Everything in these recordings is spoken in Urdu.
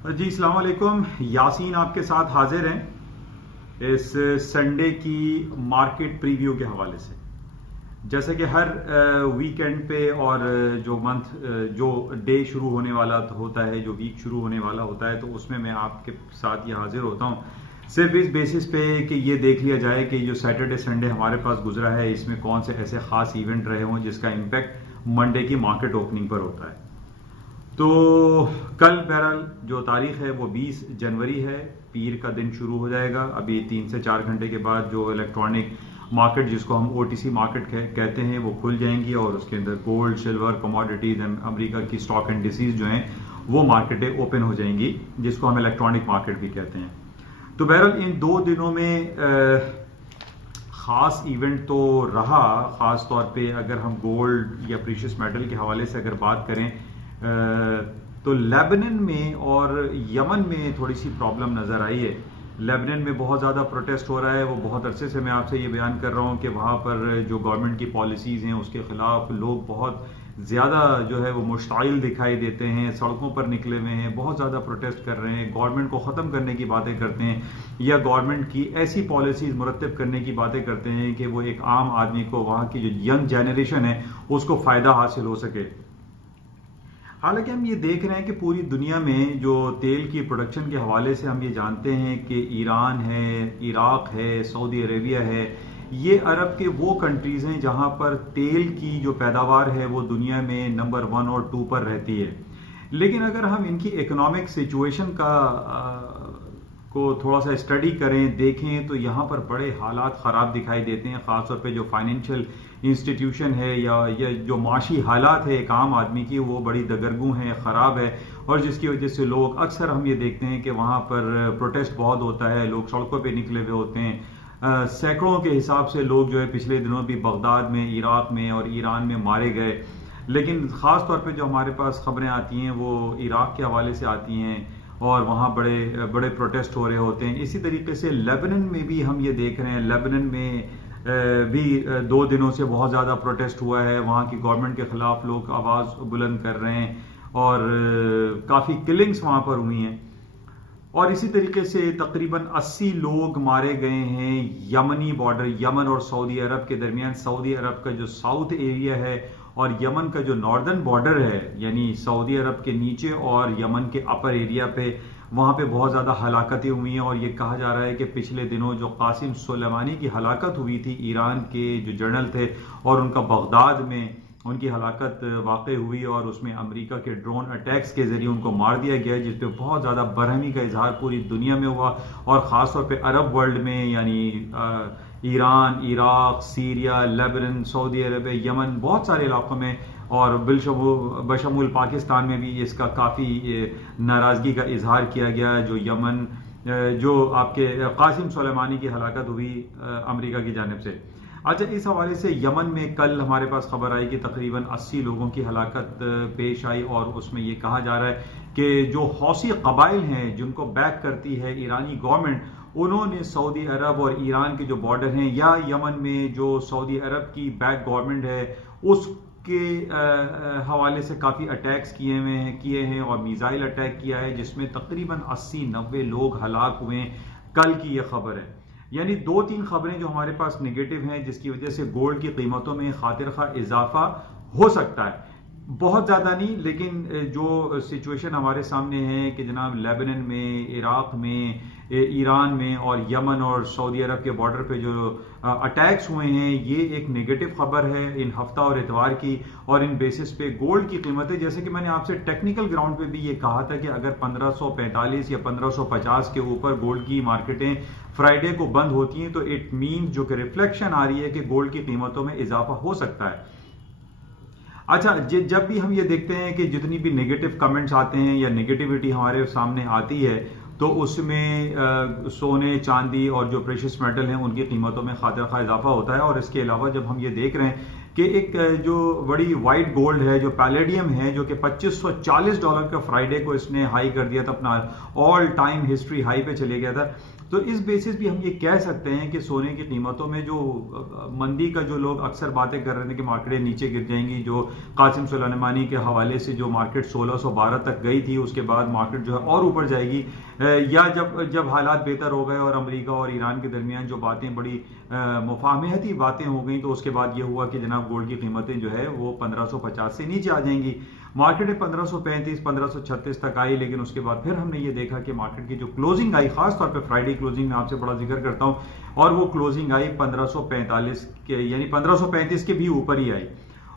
جی السلام علیکم، یاسین آپ کے ساتھ حاضر ہیں اس سنڈے کی مارکیٹ پریویو کے حوالے سے۔ جیسے کہ ہر ویکینڈ پہ اور جو ڈے شروع ہونے والا ہوتا ہے، جو ویک شروع ہونے والا ہوتا ہے، تو اس میں آپ کے ساتھ یہ حاضر ہوتا ہوں صرف اس بیسس پہ کہ یہ دیکھ لیا جائے کہ جو سیٹرڈے سنڈے ہمارے پاس گزرا ہے اس میں کون سے ایسے خاص ایونٹ رہے ہوں جس کا امپیکٹ منڈے کی مارکیٹ اوپننگ پر ہوتا ہے۔ تو کل بہرحال جو تاریخ ہے وہ 20 جنوری ہے، پیر کا دن شروع ہو جائے گا۔ ابھی 3 سے 4 گھنٹے کے بعد جو الیکٹرانک مارکیٹ جس کو ہم OTC مارکیٹ کہتے ہیں وہ کھل جائیں گی، اور اس کے اندر گولڈ، سلور، کموڈیٹیز، امریکہ کی اسٹاک انڈیسیز جو ہیں وہ مارکیٹیں اوپن ہو جائیں گی، جس کو ہم الیکٹرانک مارکیٹ بھی کہتے ہیں۔ تو بہرحال ان 2 دنوں میں خاص ایونٹ تو رہا، خاص طور پہ اگر ہم گولڈ یا پریشیس میٹل کے حوالے سے اگر بات کریں تو لیبنن میں اور یمن میں تھوڑی سی پرابلم نظر آئی ہے۔ لیبنن میں بہت زیادہ پروٹیسٹ ہو رہا ہے، وہ بہت عرصے سے میں آپ سے یہ بیان کر رہا ہوں کہ وہاں پر جو گورنمنٹ کی پالیسیز ہیں اس کے خلاف لوگ بہت زیادہ جو ہے وہ مشتعل دکھائی دیتے ہیں، سڑکوں پر نکلے ہوئے ہیں، بہت زیادہ پروٹیسٹ کر رہے ہیں، گورنمنٹ کو ختم کرنے کی باتیں کرتے ہیں، یا گورنمنٹ کی ایسی پالیسیز مرتب کرنے کی باتیں کرتے ہیں کہ وہ ایک عام آدمی کو، وہاں کی جو ینگ جنریشن ہے اس کو فائدہ حاصل ہو سکے۔ حالانکہ ہم یہ دیکھ رہے ہیں کہ پوری دنیا میں جو تیل کی پروڈکشن کے حوالے سے ہم یہ جانتے ہیں کہ ایران ہے، عراق ہے، سعودی عربیہ ہے، یہ عرب کے وہ کنٹریز ہیں جہاں پر تیل کی جو پیداوار ہے وہ دنیا میں نمبر 1 اور 2 پر رہتی ہے۔ لیکن اگر ہم ان کی اکنامک سچویشن کو تھوڑا سا اسٹڈی کریں، دیکھیں، تو یہاں پر بڑے حالات خراب دکھائی دیتے ہیں، خاص طور پہ جو فائنینشیل انسٹیٹیوشن ہے یا جو معاشی حالات ہے ایک عام آدمی کی، وہ بڑی دگرگوں ہیں، خراب ہے، اور جس کی وجہ سے لوگ اکثر ہم یہ دیکھتے ہیں کہ وہاں پر پروٹیسٹ بہت ہوتا ہے، لوگ سڑکوں پہ نکلے ہوئے ہوتے ہیں۔ سینکڑوں کے حساب سے لوگ جو ہے پچھلے دنوں بھی بغداد میں، عراق میں اور ایران میں مارے گئے۔ لیکن خاص طور پہ جو ہمارے پاس خبریں آتی ہیں وہ عراق کے حوالے سے آتی ہیں، اور وہاں بڑے بڑے پروٹیسٹ ہو رہے ہوتے ہیں۔ اسی طریقے سے لیبنن میں بھی ہم یہ دیکھ رہے ہیں، لیبنن میں بھی 2 دنوں سے بہت زیادہ پروٹیسٹ ہوا ہے، وہاں کی گورنمنٹ کے خلاف لوگ آواز بلند کر رہے ہیں، اور کافی کلنگز وہاں پر ہوئی ہیں۔ اور اسی طریقے سے تقریباً 80 لوگ مارے گئے ہیں یمنی بارڈر، یمن اور سعودی عرب کے درمیان۔ سعودی عرب کا جو ساؤتھ ایریا ہے اور یمن کا جو ناردرن بارڈر ہے، یعنی سعودی عرب کے نیچے اور یمن کے اپر ایریا پہ، وہاں پہ بہت زیادہ ہلاکتیں ہوئی ہیں، اور یہ کہا جا رہا ہے کہ پچھلے دنوں جو قاسم سلیمانی کی ہلاکت ہوئی تھی، ایران کے جو جنرل تھے، اور ان کا بغداد میں ان کی ہلاکت واقع ہوئی، اور اس میں امریکہ کے ڈرون اٹیکس کے ذریعے ان کو مار دیا گیا، جس پہ بہت زیادہ برہمی کا اظہار پوری دنیا میں ہوا، اور خاص طور پہ عرب ورلڈ میں، یعنی ایران، عراق، سیریا، لیبنن، سعودی عرب، یمن، بہت سارے علاقوں میں، اور بشمول پاکستان میں بھی اس کا کافی ناراضگی کا اظہار کیا گیا۔ جو یمن، جو آپ کے قاسم سلیمانی کی ہلاکت ہوئی امریکہ کی جانب سے۔ اچھا، اس حوالے سے یمن میں کل ہمارے پاس خبر آئی کہ تقریباً 80 لوگوں کی ہلاکت پیش آئی، اور اس میں یہ کہا جا رہا ہے کہ جو حوثی قبائل ہیں جن کو بیک کرتی ہے ایرانی گورنمنٹ، انہوں نے سعودی عرب اور ایران کے جو بارڈر ہیں، یا یمن میں جو سعودی عرب کی بیک گورنمنٹ ہے اس کے حوالے سے کافی اٹیکس کیے ہیں، اور میزائل اٹیک کیا ہے، جس میں تقریباً 80-90 لوگ ہلاک ہوئے ہیں۔ کل کی یہ خبر ہے۔ یعنی 2-3 خبریں جو ہمارے پاس نگیٹو ہیں، جس کی وجہ سے گولڈ کی قیمتوں میں خاطر خواہ اضافہ ہو سکتا ہے، بہت زیادہ نہیں، لیکن جو سچویشن ہمارے سامنے ہے کہ جناب لیبنن میں، عراق میں، ایران میں، اور یمن اور سعودی عرب کے بارڈر پہ جو اٹیکس ہوئے ہیں، یہ ایک نگیٹو خبر ہے ان ہفتہ اور اتوار کی، اور ان بیسس پہ گولڈ کی قیمتیں، جیسے کہ میں نے آپ سے ٹیکنیکل گراؤنڈ پہ بھی یہ کہا تھا کہ اگر 1545 یا 1550 کے اوپر گولڈ کی مارکیٹیں فرائیڈے کو بند ہوتی ہیں، تو اٹ مینز جو کہ ریفلیکشن آ رہی ہے کہ گولڈ کی قیمتوں میں اضافہ ہو سکتا ہے۔ اچھا، جب بھی ہم یہ دیکھتے ہیں کہ جتنی بھی نگیٹو کمنٹس آتے ہیں یا نگیٹیوٹی ہمارے سامنے آتی ہے، تو اس میں سونے، چاندی اور جو پریشیس میٹل ہیں ان کی قیمتوں میں خاطر خواہ اضافہ ہوتا ہے۔ اور اس کے علاوہ جب ہم یہ دیکھ رہے ہیں کہ کہ ایک جو بڑی وائٹ گولڈ ہے جو پیلیڈیم ہے جو کہ $2540 کا فرائیڈے کو اس نے ہائی کر دیا تھا، اپنا آل ٹائم ہسٹری ہائی پہ چلے گیا تھا. تو اس بیسس بھی ہم یہ کہہ سکتے ہیں کہ سونے کی قیمتوں میں جو مندی کا جو لوگ اکثر باتیں کر رہے تھے کہ مارکیٹیں نیچے گر جائیں گی، جو قاسم سلیمانی کے حوالے سے جو مارکیٹ 1612 تک گئی تھی، اس کے بعد مارکیٹ جو ہے اور اوپر جائے گی، یا جب حالات بہتر ہو گئے اور امریکہ اور ایران کے درمیان جو باتیں بڑی مفاہمتی باتیں ہو گئیں، تو اس کے بعد یہ ہوا کہ جناب گولڈ کی قیمتیں جو ہے وہ 1550 سے نیچے آ جائیں گی. مارکیٹیں 1535 1536 تک آئی، لیکن اس کے بعد پھر ہم نے یہ دیکھا کہ مارکیٹ کی جو کلوزنگ آئی، خاص طور پہ فرائیڈے کلوزنگ میں آپ سے بڑا ذکر کرتا ہوں، اور وہ کلوزنگ آئی 1545 کے، یعنی 1535 کے بھی اوپر ہی آئی.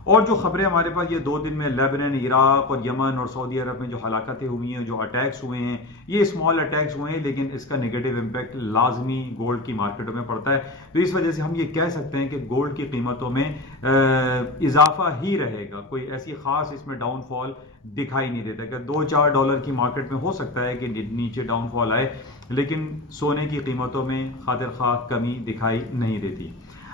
اور جو خبریں ہمارے پاس یہ 2 دن میں لیبنان، عراق اور یمن اور سعودی عرب میں جو ہلاکتیں ہوئی ہیں، جو اٹیکس ہوئے ہیں، یہ اسمال اٹیکس ہوئے ہیں، لیکن اس کا نیگیٹو امپیکٹ لازمی گولڈ کی مارکیٹوں میں پڑتا ہے. تو اس وجہ سے ہم یہ کہہ سکتے ہیں کہ گولڈ کی قیمتوں میں اضافہ ہی رہے گا، کوئی ایسی خاص اس میں ڈاؤن فال دکھائی نہیں دیتا. کہ $2-4 کی مارکیٹ میں ہو سکتا ہے کہ نیچے ڈاؤن فال آئے، لیکن سونے کی قیمتوں میں خاطر خواہ کمی دکھائی نہیں دیتی.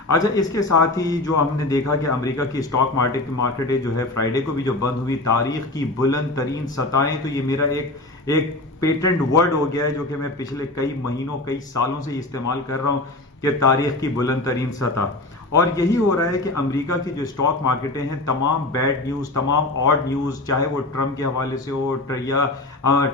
اچھا، اس کے ساتھ ہی جو ہم نے دیکھا کہ امریکہ کی اسٹاک مارکیٹیں جو ہے فرائیڈے کو بھی جو بند ہوئی، تاریخ کی بلند ترین سطحیں، تو یہ میرا ایک پیٹنٹ ورڈ ہو گیا ہے جو کہ میں پچھلے کئی مہینوں کئی سالوں سے استعمال کر رہا ہوں کہ تاریخ کی بلند ترین سطح. اور یہی ہو رہا ہے کہ امریکہ کی جو اسٹاک مارکیٹیں ہیں، تمام بیڈ نیوز، تمام آڈ نیوز، چاہے وہ ٹرمپ کے حوالے سے ہو یا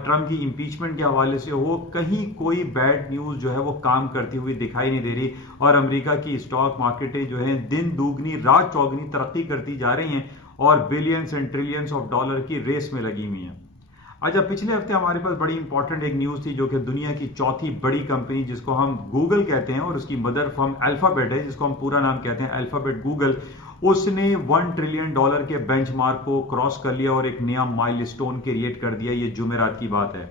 ٹرمپ کی امپیچمنٹ کے حوالے سے ہو، کہیں کوئی بیڈ نیوز جو ہے وہ کام کرتی ہوئی دکھائی نہیں دے رہی. اور امریکہ کی اسٹاک مارکیٹیں جو ہیں دن دوگنی رات چوگنی ترقی کرتی جا رہی ہیں اور billions and trillions of dollar کی ریس میں لگی ہوئی ہیں. اچھا، پچھلے ہفتے ہمارے پاس بڑی امپورٹنٹ ایک نیوز تھی جو کہ دنیا کی چوتھی بڑی کمپنی جس کو ہم گوگل کہتے ہیں، اور اس کی مدر فرم الفابیٹ ہے جس کو ہم پورا نام کہتے ہیں الفابیٹ گوگل، اس نے $1 ٹریلین کے بینچ مارک کو کراس کر لیا اور ایک نیا مائل اسٹون کریٹ کر دیا. یہ جمعرات کی بات ہے.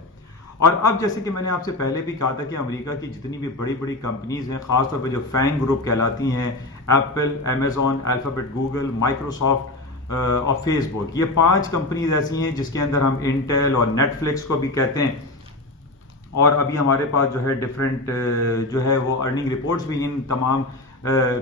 اور اب جیسے کہ میں نے آپ سے پہلے بھی کہا تھا کہ امریکہ کی جتنی بھی بڑی بڑی کمپنیز ہیں، خاص طور پہ جو فینگ گروپ کہلاتی ہیں، apple, Amazon, alphabet Google, Microsoft اور فیس بک، یہ 5 کمپنیز ایسی ہیں جس کے اندر ہم انٹیل اور نیٹ فلکس کو بھی کہتے ہیں. اور ابھی ہمارے پاس جو ہے ڈفرینٹ جو ہے وہ ارننگ رپورٹس بھی ان تمام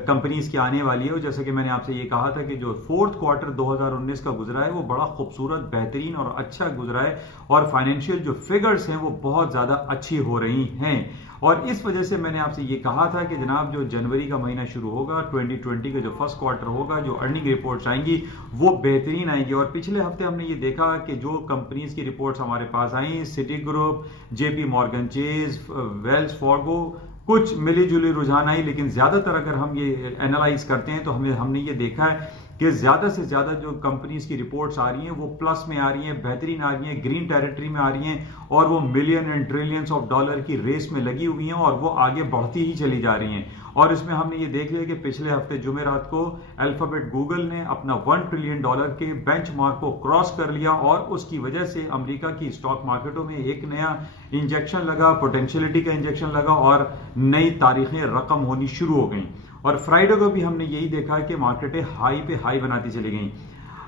کمپنیز کی آنے والی ہے. اور جیسے کہ میں نے آپ سے یہ کہا تھا کہ جو 4th کوارٹر 2019 کا گزرا ہے وہ بڑا خوبصورت، بہترین اور اچھا گزرا ہے، اور فائنینشیل جو فگرز ہیں وہ بہت زیادہ اچھی ہو رہی ہیں. اور اس وجہ سے میں نے آپ سے یہ کہا تھا کہ جناب جو جنوری کا مہینہ شروع ہوگا، 2020 کا جو فرسٹ کوارٹر ہوگا، جو ارننگ رپورٹس آئیں گی وہ بہترین آئیں گی. اور پچھلے ہفتے ہم نے یہ دیکھا کہ جو کمپنیز کی رپورٹس ہمارے پاس آئیں، سٹی گروپ، JP مورگن چیز، ویلز فارگو، کچھ ملی جلی رجحان آئی، لیکن زیادہ تر اگر ہم یہ اینالائز کرتے ہیں تو ہم نے یہ دیکھا ہے کہ زیادہ سے زیادہ جو کمپنیز کی رپورٹس آ رہی ہیں وہ پلس میں آ رہی ہیں، بہترین آ رہی ہیں، گرین ٹیریٹری میں آ رہی ہیں، اور وہ million and trillions of dollar کی ریس میں لگی ہوئی ہیں اور وہ آگے بڑھتی ہی چلی جا رہی ہیں. اور اس میں ہم نے یہ دیکھ لیا کہ پچھلے ہفتے جمعرات کو الفابیٹ گوگل نے اپنا $1 ٹریلین کے بینچ مارک کو کراس کر لیا، اور اس کی وجہ سے امریکہ کی اسٹاک مارکیٹوں میں ایک نیا انجیکشن لگا، پوٹینشیلٹی کا انجیکشن لگا، اور نئی تاریخیں رقم ہونی شروع ہو گئیں. اور فرائیڈے کو بھی ہم نے یہی دیکھا کہ مارکیٹیں ہائی پہ ہائی بناتی چلی گئیں.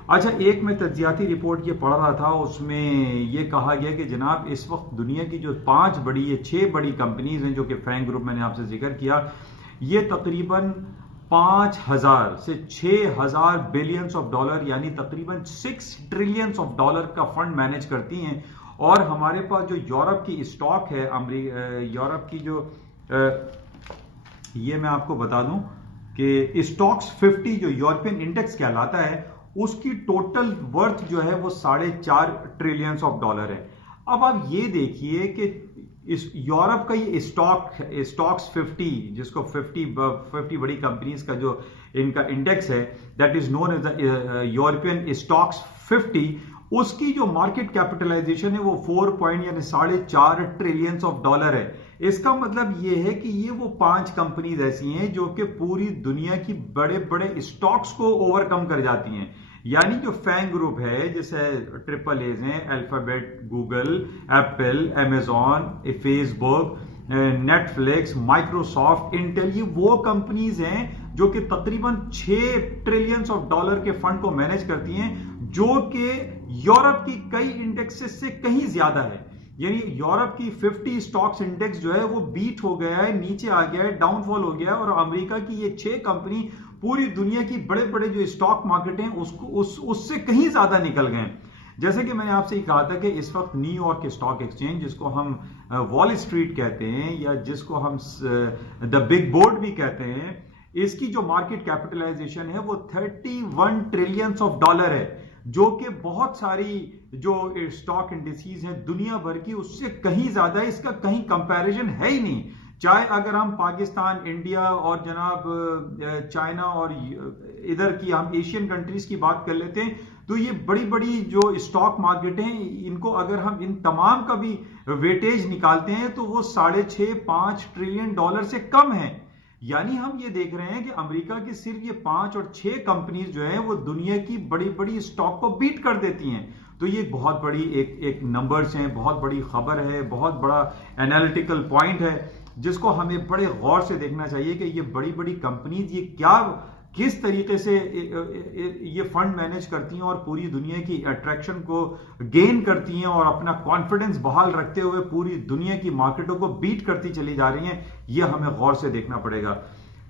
اچھا، ایک میں تجزیاتی رپورٹ یہ پڑھ رہا تھا، اس میں یہ کہا گیا کہ جناب اس وقت دنیا کی جو 5 بڑی یا 6 بڑی کمپنیز ہیں جو کہ فینگ گروپ میں نے آپ سے ذکر کیا، یہ تقریباً 5,000 سے 6,000 بلینز آف ڈالر یعنی تقریباً $6 ٹریلین کا فنڈ مینج کرتی ہیں. اور ہمارے پاس جو یورپ کی اسٹاک ہے، یورپ کی جو یہ میں آپ کو بتا دوں کہ اسٹاکس 50 جو یورپین انڈیکس کہلاتا ہے، اس کی ٹوٹل ورتھ جو ہے وہ $4.5 ٹریلین ہے. اب آپ یہ دیکھیے کہ یورپ کا یہ اسٹاکس 50 جس کو 50 بڑی کمپنیز کا جو ان کا انڈیکس ہے، that is known as European stocks 50، اس کی جو مارکیٹ کیپٹلائزیشن ہے وہ 4.4 ٹریلین ہے. اس کا مطلب یہ ہے کہ یہ وہ 5 کمپنیز ایسی ہیں جو کہ پوری دنیا کی بڑے بڑے اسٹاکس کو اوور کم کر جاتی ہیں. یعنی جو فینگ گروپ ہے، جیسے ٹرپل ایز ہیں، alphabet, Google, Apple, Amazon, Facebook, Netflix, Microsoft, Intel, یہ وہ کمپنیز ہیں جو کہ تقریباً $6 ٹریلین کے فنڈ کو مینج کرتی ہیں، جو کہ یورپ کی کئی انڈیکسز سے کہیں زیادہ ہے. یعنی یورپ کی 50 اسٹاکس انڈیکس جو ہے وہ بیٹ ہو گیا ہے، نیچے آ گیا ہے، ڈاؤن فال ہو گیا ہے، اور امریکہ کی یہ 6 کمپنی پوری دنیا کی بڑے بڑے جو اسٹاک مارکیٹ ہیں اس سے کہیں زیادہ نکل گئے. جیسے کہ میں نے آپ سے یہ کہا تھا کہ اس وقت نیو یارک اسٹاک ایکسچینج، جس کو ہم وال اسٹریٹ کہتے ہیں یا جس کو ہم دا بگ بورڈ بھی کہتے ہیں، اس کی جو مارکیٹ کیپٹلائزیشن ہے وہ $31 ٹریلین ہے، جو کہ بہت ساری جو اسٹاک انڈیسیز ہیں دنیا بھر کی اس سے کہیں زیادہ ہے. اس کا کہیں کمپیریزن ہے ہی نہیں. چاہے اگر ہم پاکستان، انڈیا اور جناب چائنا اور ادھر کی ہم ایشین کنٹریز کی بات کر لیتے ہیں، تو یہ بڑی بڑی جو اسٹاک مارکیٹ ہیں ان کو اگر ہم ان تمام کا بھی ویٹیج نکالتے ہیں تو وہ $6.5 ٹریلین سے کم ہیں. یعنی ہم یہ دیکھ رہے ہیں کہ امریکہ کی صرف یہ 5 اور 6 کمپنیز جو ہیں وہ دنیا کی بڑی بڑی اسٹاک کو بیٹ کر دیتی ہیں. تو یہ بہت بڑی ایک نمبرز ہیں، بہت بڑی خبر ہے، بہت بڑا انالیٹیکل پوائنٹ ہے جس کو ہمیں بڑے غور سے دیکھنا چاہیے کہ یہ بڑی بڑی کمپنیز یہ کس طریقے سے یہ فنڈ مینج کرتی ہیں اور پوری دنیا کی اٹریکشن کو گین کرتی ہیں اور اپنا کانفیڈنس بحال رکھتے ہوئے پوری دنیا کی مارکیٹوں کو بیٹ کرتی چلی جا رہی ہیں. یہ ہمیں غور سے دیکھنا پڑے گا.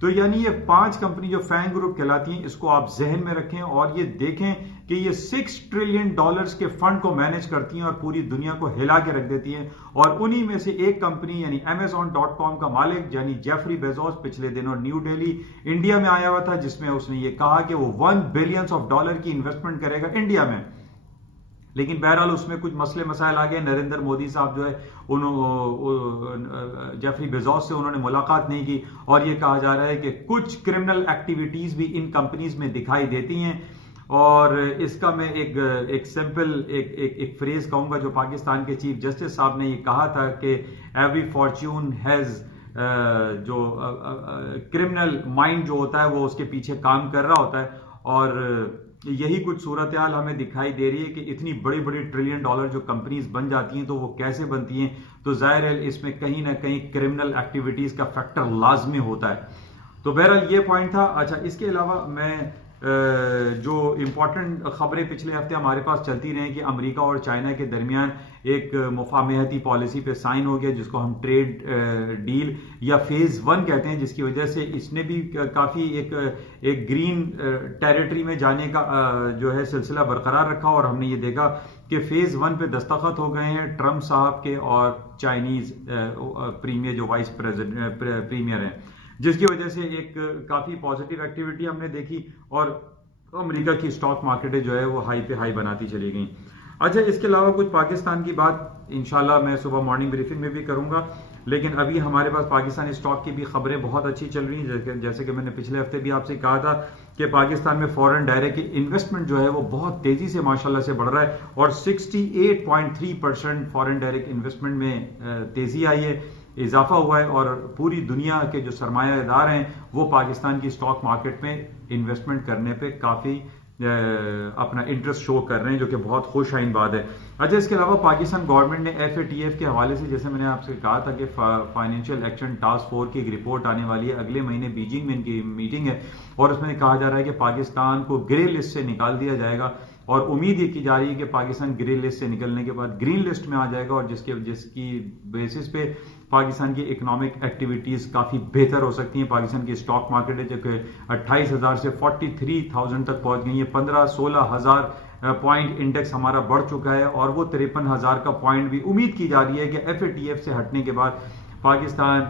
تو یعنی یہ 5 کمپنی جو فینگ گروپ کہلاتی ہیں، اس کو آپ ذہن میں رکھیں اور یہ دیکھیں کہ یہ $6 ٹریلین کے فنڈ کو مینج کرتی ہیں اور پوری دنیا کو ہلا کے رکھ دیتی ہیں. اور انہی میں سے ایک کمپنی یعنی Amazon.com کا مالک یعنی جیفری بیزوس پچھلے دنوں نیو دہلی انڈیا میں آیا ہوا تھا، جس میں اس نے یہ کہا کہ وہ $1 بلین کی انویسٹمنٹ کرے گا انڈیا میں. لیکن بہرحال اس میں کچھ مسئلے مسائل آ گئے. نریندر مودی صاحب جو ہے جیفری بیزوس سے انہوں نے ملاقات نہیں کی اور یہ کہا جا رہا ہے کہ کچھ کرمنل ایکٹیویٹیز بھی ان کمپنیز میں دکھائی دیتی ہیں. اور اس کا میں ایک سمپل ایک فریز کہوں گا جو پاکستان کے چیف جسٹس صاحب نے یہ کہا تھا کہ ایوری فارچون ہیز جو کرمنل مائنڈ جو ہوتا ہے وہ اس کے پیچھے کام کر رہا ہوتا ہے. اور یہی کچھ صورتحال ہمیں دکھائی دے رہی ہے کہ اتنی بڑی بڑی $1 ٹریلین جو کمپنیز بن جاتی ہیں تو وہ کیسے بنتی ہیں. تو ظاہر ہے اس میں کہیں نہ کہیں کرمنل ایکٹیویٹیز کا فیکٹر لازمی ہوتا ہے. تو بہرحال یہ پوائنٹ تھا. اچھا، اس کے علاوہ میں جو امپورٹنٹ خبریں پچھلے ہفتے ہمارے پاس چلتی رہیں کہ امریکہ اور چائنا کے درمیان ایک مفاہمتی پالیسی پہ سائن ہو گیا جس کو ہم ٹریڈ ڈیل یا فیز 1 کہتے ہیں، جس کی وجہ سے اس نے بھی کافی ایک گرین ٹیریٹری میں جانے کا جو ہے سلسلہ برقرار رکھا. اور ہم نے یہ دیکھا کہ فیز 1 پہ دستخط ہو گئے ہیں ٹرمپ صاحب کے اور چائنیز پریمیئر جو وائس پریمیئر ہیں، جس کی وجہ سے ایک کافی پازیٹیو ایکٹیویٹی ہم نے دیکھی اور امریکہ کی اسٹاک مارکیٹیں جو ہے وہ ہائی پہ ہائی بناتی چلی گئیں. اچھا، اس کے علاوہ کچھ پاکستان کی بات انشاءاللہ میں صبح مارننگ بریفنگ میں بھی کروں گا، لیکن ابھی ہمارے پاس پاکستانی اسٹاک کی بھی خبریں بہت اچھی چل رہی ہیں. جیسے کہ میں نے پچھلے ہفتے بھی آپ سے کہا تھا کہ پاکستان میں فورن ڈائریکٹ انویسٹمنٹ جو ہے وہ بہت تیزی سے ماشاءاللہ سے بڑھ رہا ہے اور 68.3% فورن ڈائریکٹ انویسٹمنٹ میں تیزی آئی ہے، اضافہ ہوا ہے. اور پوری دنیا کے جو سرمایہ دار ہیں وہ پاکستان کی اسٹاک مارکیٹ میں انویسٹمنٹ کرنے پہ کافی اپنا انٹرسٹ شو کر رہے ہیں، جو کہ بہت خوش آئند بات ہے. اچھا، اس کے علاوہ پاکستان گورنمنٹ نے FATF کے حوالے سے، جیسے میں نے آپ سے کہا تھا کہ فائنینشیل ایکشن ٹاسک فورس کی ایک رپورٹ آنے والی ہے اگلے مہینے، بیجنگ میں ان کی میٹنگ ہے اور اس میں کہا جا رہا ہے کہ پاکستان کو گرے لسٹ سے نکال دیا جائے گا اور امید یہ کی جا رہی ہے کہ پاکستان گرے لسٹ سے نکلنے کے بعد گرین لسٹ میں آ جائے گا اور جس کی بیسس پہ پاکستان کی اکنامک ایکٹیویٹیز کافی بہتر ہو سکتی ہیں. پاکستان کی اسٹاک مارکیٹ ہے جو کہ 28,000 سے 43,000 تک پہنچ گئی ہے. 15-16 ہزار پوائنٹ انڈیکس ہمارا بڑھ چکا ہے اور وہ 53,000 کا پوائنٹ بھی امید کی جا رہی ہے کہ FATF سے ہٹنے کے بعد پاکستان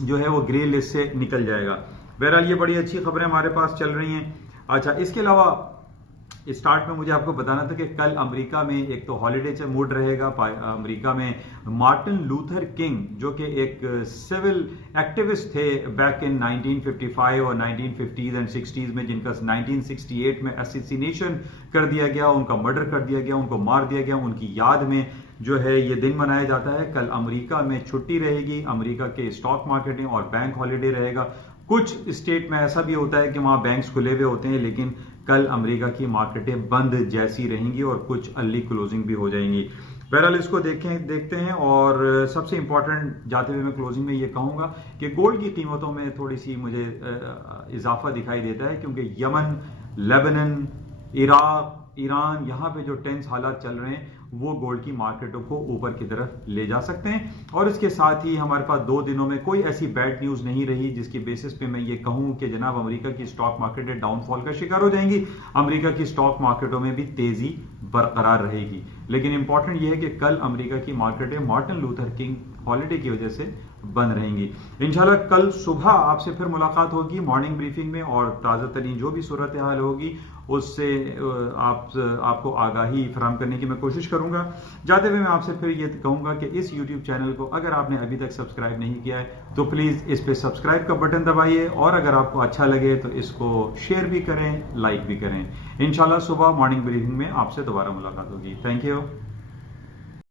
جو ہے وہ گرے لسٹ سے نکل جائے گا. بہرحال یہ بڑی اچھی خبریں ہمارے پاس چل رہی ہیں. اچھا، اس کے علاوہ اسٹارٹ میں مجھے آپ کو بتانا تھا کہ کل امریکہ میں ایک تو ہالیڈے سے موڈ رہے گا. امریکہ میں مارٹن لوتھر کنگ جو کہ ایک سول ایکٹیوسٹ تھے بیک ان 1955 اور 1950s اینڈ 60s میں، جن کا 1968 میں اسیسینیشن کر دیا گیا، ان کا مرڈر کر دیا گیا، ان کو مار دیا گیا، ان کی یاد میں جو ہے یہ دن منایا جاتا ہے. کل امریکہ میں چھٹی رہے گی، امریکہ کے اسٹاک مارکیٹیں اور بینک ہالیڈے رہے گا. کچھ اسٹیٹ میں ایسا بھی ہوتا ہے کہ وہاں بینکس کھلے ہوئے ہوتے ہیں، لیکن کل امریکہ کی مارکیٹیں بند جیسی رہیں گی اور کچھ ارلی کلوزنگ بھی ہو جائیں گی. بہرحال اس کو دیکھتے ہیں. اور سب سے امپورٹنٹ جاتے ہوئے میں کلوزنگ میں یہ کہوں گا کہ گولڈ کی قیمتوں میں تھوڑی سی مجھے اضافہ دکھائی دیتا ہے، کیونکہ یمن، لیبنن، عراق، ایران، یہاں پہ جو ٹینس حالات چل رہے ہیں وہ گولڈ کی مارکیٹوں کو اوپر کی طرف لے جا سکتے ہیں. اور اس کے ساتھ ہی ہمارے پاس 2 دنوں میں کوئی ایسی بیڈ نیوز نہیں رہی جس کی بیسس پہ میں یہ کہوں کہ جناب امریکہ کی اسٹاک مارکیٹیں ڈاؤن فال کا شکار ہو جائیں گی. امریکہ کی اسٹاک مارکیٹوں میں بھی تیزی برقرار رہے گی. لیکن امپورٹنٹ یہ ہے کہ کل امریکہ کی مارکیٹیں مارٹن لوتھر کنگ ہالیڈے کی وجہ سے بند رہیں گی. انشاءاللہ کل صبح آپ سے پھر ملاقات ہوگی مارننگ بریفنگ میں, اور تازہ ترین جو بھی صورتحال ہوگی اس سے آپ کو آگاہی فراہم کرنے کی میں کوشش کروں گا. جاتے ہوئے میں آپ سے پھر یہ کہوں گا کہ اس یوٹیوب چینل کو اگر آپ نے ابھی تک سبسکرائب نہیں کیا ہے تو پلیز اس پہ سبسکرائب کا بٹن دبائیے, اور اگر آپ کو اچھا لگے تو اس کو شیئر بھی کریں, لائک بھی کریں. انشاءاللہ صبح مارننگ بریفنگ میں آپ سے دوبارہ ملاقات ہوگی. Thank you.